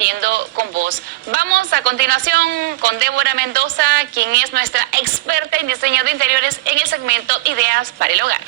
compartiendo con vos. Vamos a continuación con Débora Mendoza, quien es nuestra experta en diseño de interiores en el segmento Ideas para el Hogar.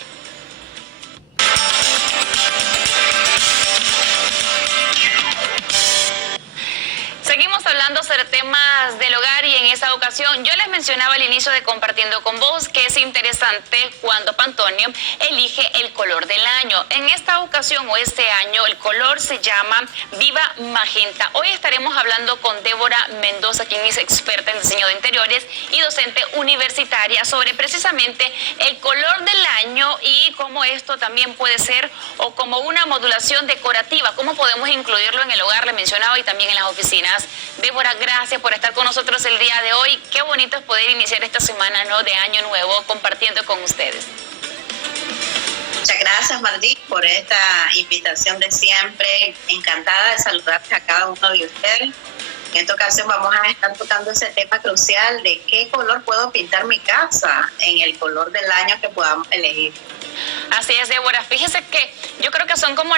Seguimos hablando sobre temas del hogar y en esta ocasión yo les mencionaba al inicio de Compartiendo con Vos que es interesante cuando Pantone elige el color del año. En esta ocasión o este año el color se llama Viva Magenta. Hoy estaremos hablando con Débora Mendoza, quien es experta en diseño de interiores y docente universitaria, sobre precisamente el color del año y cómo esto también puede ser o como una modulación decorativa, cómo podemos incluirlo en el hogar, le mencionaba, y también en las oficinas. Débora, gracias por estar con nosotros el día de hoy. Qué bonito es poder iniciar esta semana, ¿no?, de Año Nuevo compartiendo con ustedes. Muchas gracias, Marlene, por esta invitación de siempre. Encantada de saludarte a cada uno de ustedes. En esta ocasión vamos a estar tocando ese tema crucial de qué color puedo pintar mi casa en el color del año que podamos elegir. Así es, Débora. Fíjese que yo creo que son como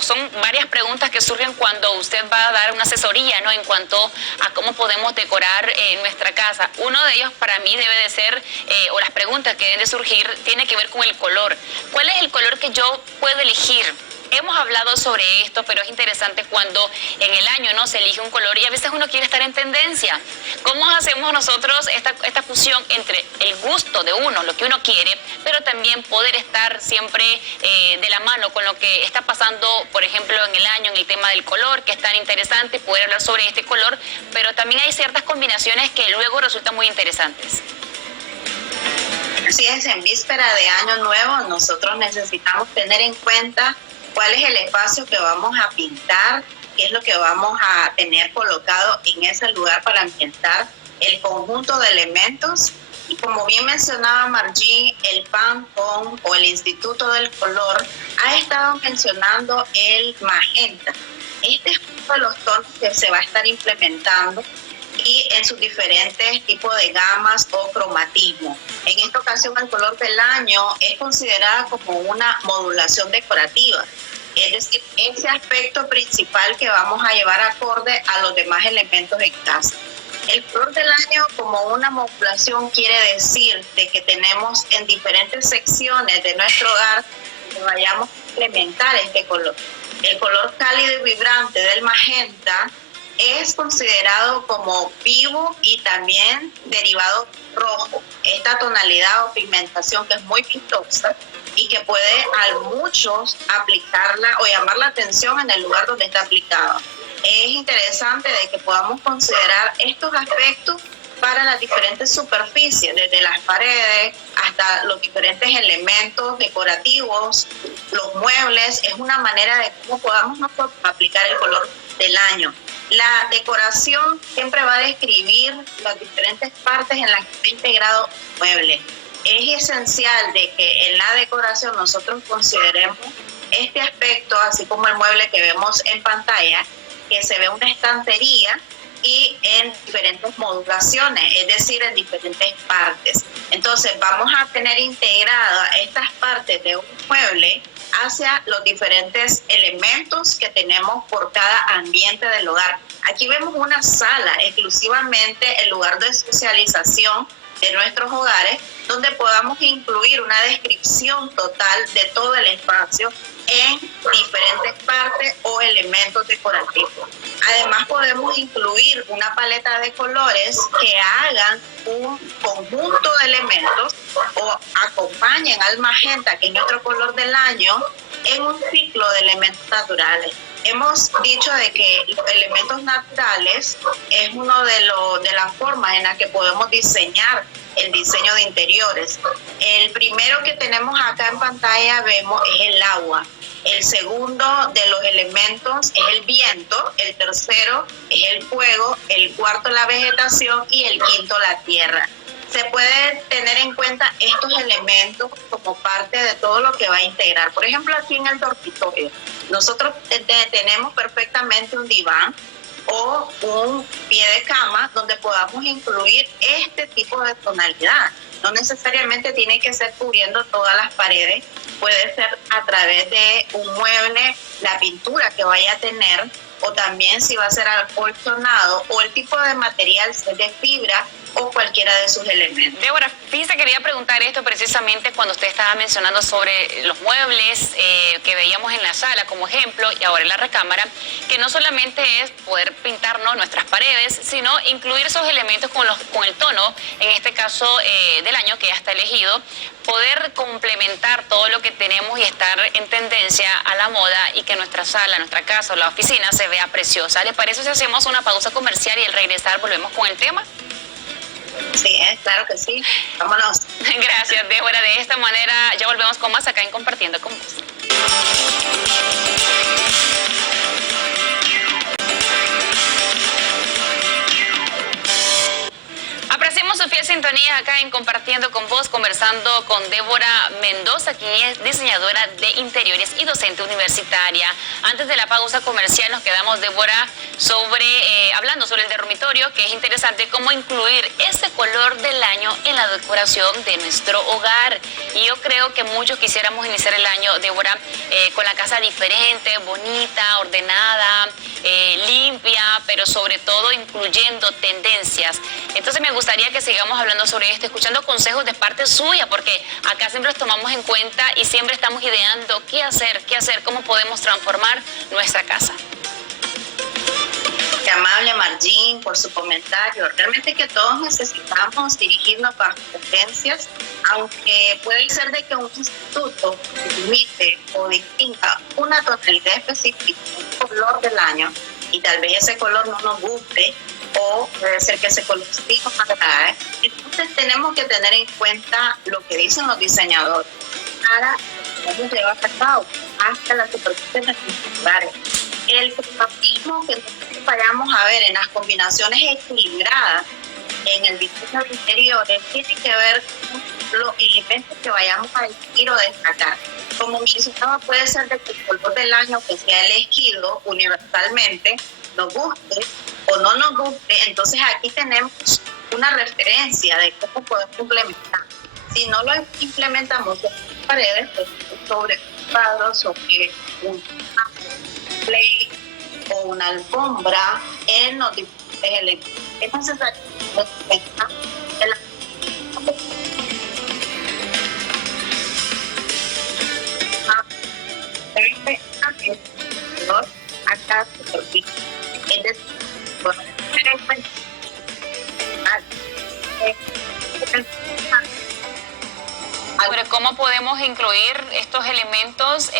son varias preguntas que surgen cuando usted va a dar una asesoría, ¿no?, en cuanto a cómo podemos decorar nuestra casa. Uno de ellos para mí debe de ser, o las preguntas que deben de surgir, tiene que ver con el color. ¿Cuál es el color que yo puedo elegir? Hemos hablado sobre esto, pero es interesante cuando en el año, ¿no?, se elige un color y a veces uno quiere estar en tendencia. ¿Cómo hacemos nosotros esta fusión entre el gusto de uno, lo que uno quiere, pero también poder estar siempre de la mano con lo que está pasando, por ejemplo, en el año, en el tema del color, que es tan interesante poder hablar sobre este color, pero también hay ciertas combinaciones que luego resultan muy interesantes? Así es, en víspera de Año Nuevo nosotros necesitamos tener en cuenta cuál es el espacio que vamos a pintar, qué es lo que vamos a tener colocado en ese lugar para ambientar el conjunto de elementos. Y como bien mencionaba Margie, el Pantone o el Instituto del Color ha estado mencionando el magenta. Este es uno de los tonos que se va a estar implementando y en sus diferentes tipos de gamas o cromatismo. En esta ocasión el color del año es considerada como una modulación decorativa, es decir, ese aspecto principal que vamos a llevar acorde a los demás elementos en casa. El color del año como una modulación quiere decir de que tenemos en diferentes secciones de nuestro hogar que vayamos a implementar este color. El color cálido y vibrante del magenta es considerado como vivo y también derivado rojo. Esta tonalidad o pigmentación que es muy vistosa y que puede a muchos aplicarla o llamar la atención en el lugar donde está aplicado. Es interesante de que podamos considerar estos aspectos para las diferentes superficies, desde las paredes hasta los diferentes elementos decorativos, los muebles. Es una manera de cómo podamos nosotros aplicar el color del año. La decoración siempre va a describir las diferentes partes en las que está integrado el mueble. Es esencial de que en la decoración nosotros consideremos este aspecto, así como el mueble que vemos en pantalla, que se ve una estantería y en diferentes modulaciones, es decir, en diferentes partes. Entonces vamos a tener integradas estas partes de un mueble hacia los diferentes elementos que tenemos por cada ambiente del hogar. Aquí vemos una sala, exclusivamente el lugar de socialización de nuestros hogares, donde podamos incluir una descripción total de todo el espacio en diferentes partes o elementos decorativos. Además podemos incluir una paleta de colores que hagan un conjunto de elementos o acompañen al magenta, que es nuestro color del año, en un ciclo de elementos naturales. Hemos dicho de que los elementos naturales es uno de las formas en las que podemos diseñar el diseño de interiores. El primero que tenemos acá en pantalla vemos es el agua. El segundo de los elementos es el viento, el tercero es el fuego, el cuarto la vegetación y el quinto la tierra. Se puede tener en cuenta estos elementos como parte de todo lo que va a integrar. Por ejemplo, aquí en el dormitorio, nosotros tenemos perfectamente un diván o un pie de cama donde podamos incluir este tipo de tonalidad. No necesariamente tiene que ser cubriendo todas las paredes, puede ser a través de un mueble, la pintura que vaya a tener o también si va a ser acolchonado, o el tipo de material, si es de fibra o cualquiera de sus elementos. Débora, fíjese, quería preguntar esto precisamente cuando usted estaba mencionando sobre los muebles que veíamos en la sala como ejemplo y ahora en la recámara, que no solamente es poder pintarnos nuestras paredes, sino incluir esos elementos con el tono, en este caso del año que ya está elegido, poder complementar todo lo que tenemos y estar en tendencia a la moda y que nuestra sala, nuestra casa o la oficina se vea preciosa. ¿Le parece si hacemos una pausa comercial y al regresar volvemos con el tema? Sí, claro que sí. Vámonos. Gracias, Débora. De esta manera ya volvemos con más acá en Compartiendo con Vos. Apreciamos su fiel sintonía acá en Compartiendo con Vos, conversando con Débora Mendoza, quien es diseñadora de interiores y docente universitaria. Antes de la pausa comercial nos quedamos, Débora, hablando sobre el dormitorio, que es interesante cómo incluir ese color del año en la decoración de nuestro hogar. Y yo creo que muchos quisiéramos iniciar el año, Débora, con la casa diferente, bonita, ordenada, limpia, pero sobre todo incluyendo tendencias. Entonces me gustaría que sigamos hablando sobre esto, escuchando consejos de parte suya, porque acá siempre los tomamos en cuenta y siempre estamos ideando qué hacer, cómo podemos transformar nuestra casa. Qué amable, Margin, por su comentario. Realmente que todos necesitamos dirigirnos bajo tendencias, aunque puede ser de que un instituto limite o distinga una tonalidad específica, un color del año, y tal vez ese color no nos guste, o puede ser que ese color sí nos atrae. Entonces tenemos que tener en cuenta lo que dicen los diseñadores para cómo se va a cabo hasta las superficies de nuestros hogares. El cromatismo que nosotros vayamos a ver en las combinaciones equilibradas en el diseño de interiores tiene que ver con los elementos que vayamos a elegir o destacar. Como mencionaba, puede ser de que el color del año que sea elegido universalmente nos guste o no nos guste. Entonces aquí tenemos una referencia de cómo podemos implementar. Si no lo implementamos en las paredes, pues sobre cuadros, sobre un play o una alfombra en los diferentes elementos. Es necesario acá superficie. Es decir, sobre cómo podemos incluir estos elementos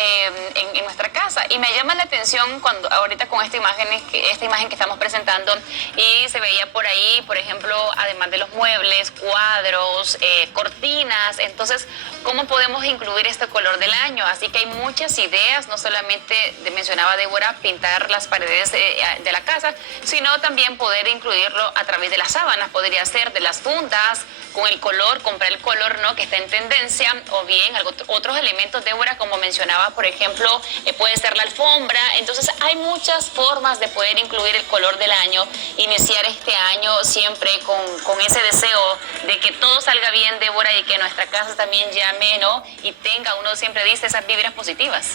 en nuestra casa. Y me llama la atención cuando ahorita con esta imagen que estamos presentando, y se veía por ahí, por ejemplo, además de los muebles, cuadros, cortinas. Entonces, ¿cómo podemos incluir este color del año? Así que hay muchas ideas, no solamente mencionaba Débora, pintar las paredes de la casa, sino también poder incluirlo a través de las sábanas, podría ser de las fundas, con el color, comprar el color, ¿no?, que está en tendencia, o bien otros elementos, Débora, como mencionaba, por ejemplo, puede ser la alfombra. Entonces hay muchas formas de poder incluir el color del año, iniciar este año siempre con ese deseo de que todo salga bien, Débora, y que nuestra casa también llame, ¿no?, y tenga, uno siempre dice, esas vibras positivas.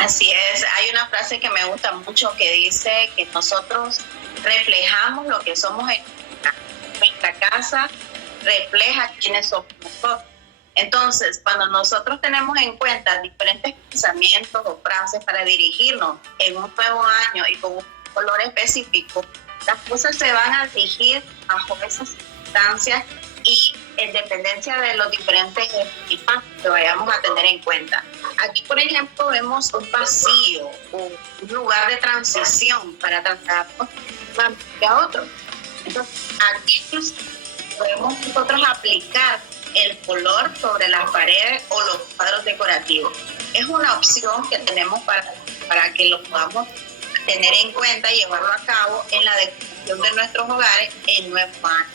Así es, hay una frase que me gusta mucho que dice que nosotros reflejamos lo que somos en nuestra casa, refleja quiénes somos nosotros. Entonces, cuando nosotros tenemos en cuenta diferentes pensamientos o frases para dirigirnos en un nuevo año y con un color específico, las cosas se van a dirigir bajo esas circunstancias y en dependencia de los diferentes espacios que vayamos a tener en cuenta. Aquí, por ejemplo, vemos un pasillo, un lugar de transición para trasladarnos de a otro. Entonces, aquí podemos nosotros aplicar el color sobre las paredes o los cuadros decorativos. Es una opción que tenemos para que lo podamos tener en cuenta y llevarlo a cabo en la decoración de nuestros hogares en nuevo año.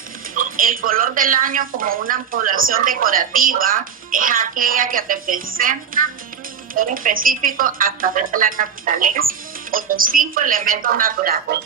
El color del año como una población decorativa es aquella que representa un color específico a través de la naturaleza o los 5 elementos naturales.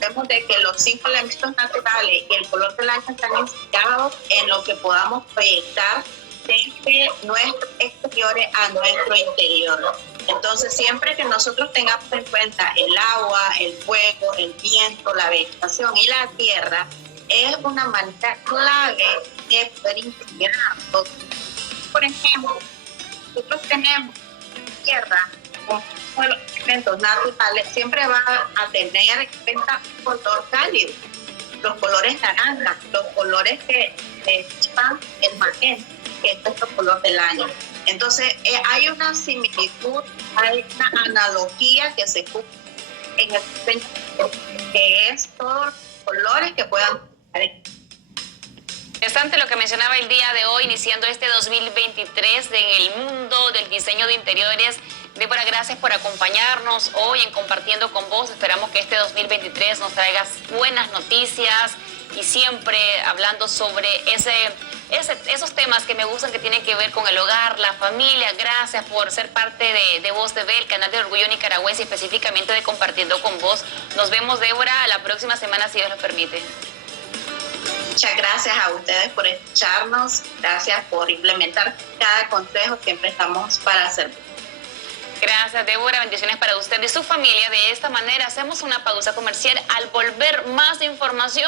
Vemos de que los 5 elementos naturales y el color del año están inspirados en lo que podamos proyectar desde nuestros exteriores a nuestro interior. Entonces, siempre que nosotros tengamos en cuenta el agua, el fuego, el viento, la vegetación y la tierra, es una manera clave de poder integrar. Por ejemplo, nosotros tenemos tierra como uno de los elementos naturales, siempre va a tener en cuenta un color cálido, los colores naranjas, los colores que van el magenta, que es nuestro color del año. Entonces, hay una similitud, hay una analogía que se cumple en el que es todos los colores que puedan. Interesante lo que mencionaba el día de hoy, iniciando este 2023 en el mundo del diseño de interiores. Débora, gracias por acompañarnos hoy en Compartiendo con Vos. Esperamos que este 2023 nos traiga buenas noticias y siempre hablando sobre esos temas que me gustan, que tienen que ver con el hogar, la familia. Gracias por ser parte de Voz TV, el canal del orgullo nicaragüense, específicamente de Compartiendo con Vos. Nos vemos, Débora, la próxima semana, si Dios lo permite. Muchas gracias a ustedes por escucharnos, gracias por implementar cada consejo, siempre estamos para hacerlo. Gracias, Débora, bendiciones para usted y su familia. De esta manera hacemos una pausa comercial. Al volver, más información.